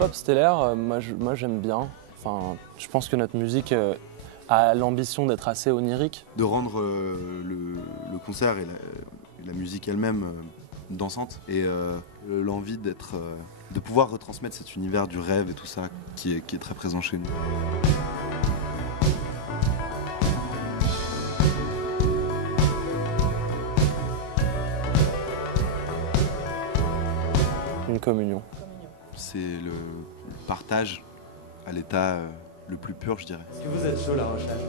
pop stellaire, moi j'aime bien. Enfin, je pense que notre musique a l'ambition d'être assez onirique. De rendre le concert et la musique elle-même dansante et l'envie de pouvoir retransmettre cet univers du rêve et tout ça qui est très présent chez nous. Une communion. C'est le partage à l'état le plus pur, je dirais. Est-ce que vous êtes chaud, La Rochelle?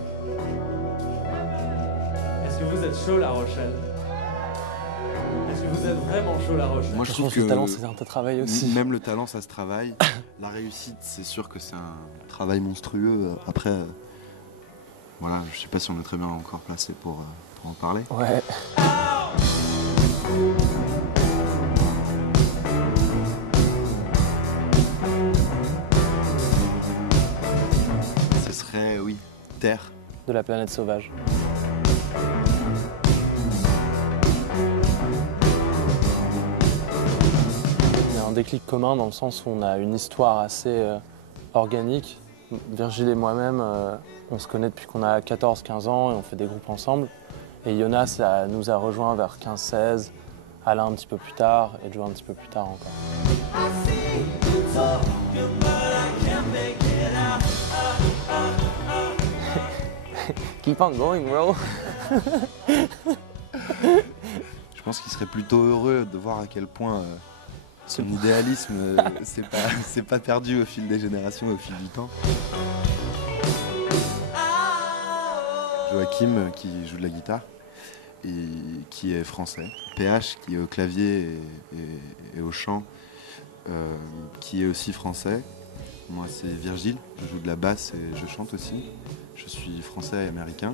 Est-ce que vous êtes chaud, La Rochelle? Est-ce que vous êtes vraiment chaud, La Rochelle? Moi, je trouve que le talent, c'est un travail aussi. Même le talent, ça se travaille. La réussite, c'est sûr que c'est un travail monstrueux. Après, voilà, je sais pas si on est très bien encore placé pour en parler. Ouais. Ce serait, oui, Terre. De la planète sauvage. Il y a un déclic commun dans le sens où on a une histoire assez organique. Virgile et moi-même, on se connaît depuis qu'on a 14-15 ans et on fait des groupes ensemble. Et Jonas nous a rejoints vers 15-16, Alain un petit peu plus tard et Joe un petit peu plus tard encore. Keep on going, bro. Je pense qu'il serait plutôt heureux de voir à quel point son idéalisme c'est pas perdu au fil des générations et au fil du temps. Joachim qui joue de la guitare et qui est français. PH qui est au clavier et au chant, qui est aussi français. Moi c'est Virgile, je joue de la basse et je chante aussi. Je suis français et américain.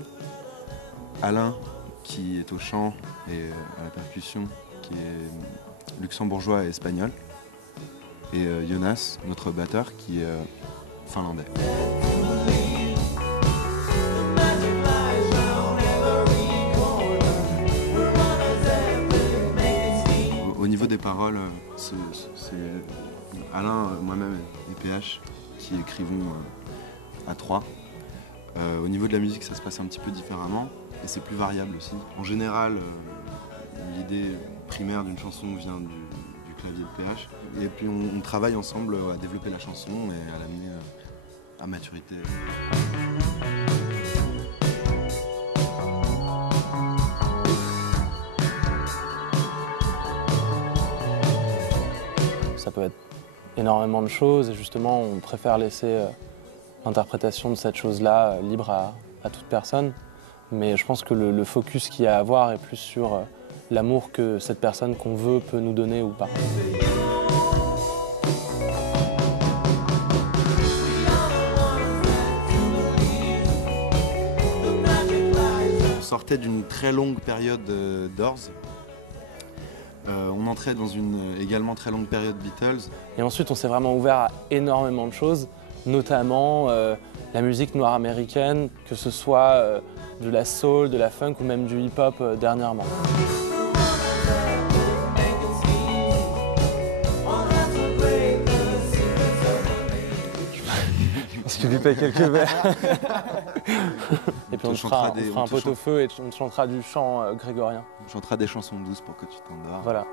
Alain qui est au chant et à la percussion, qui est luxembourgeois et espagnol. Et Jonas, notre batteur, qui est finlandais. Au niveau des paroles, c'est Alain, moi-même et PH qui écrivons à trois. Au niveau de la musique, ça se passe un petit peu différemment et c'est plus variable aussi. En général, l'idée primaire d'une chanson vient du clavier de PH et puis on travaille ensemble à développer la chanson et à l'amener à maturité. Ça peut être énormément de choses et justement on préfère laisser l'interprétation de cette chose-là libre à toute personne. Mais je pense que le focus qu'il y a à avoir est plus sur l'amour que cette personne qu'on veut peut nous donner ou pas. On sortait d'une très longue période Doors. On entrait dans une également très longue période Beatles. Et ensuite on s'est vraiment ouvert à énormément de choses, notamment la musique noire américaine, que ce soit de la soul, de la funk ou même du hip-hop dernièrement. Je lui paye quelques verres. Et puis on fera un pot-au-feu et on chantera du chant grégorien. On chantera des chansons douces pour que tu t'endors. Voilà.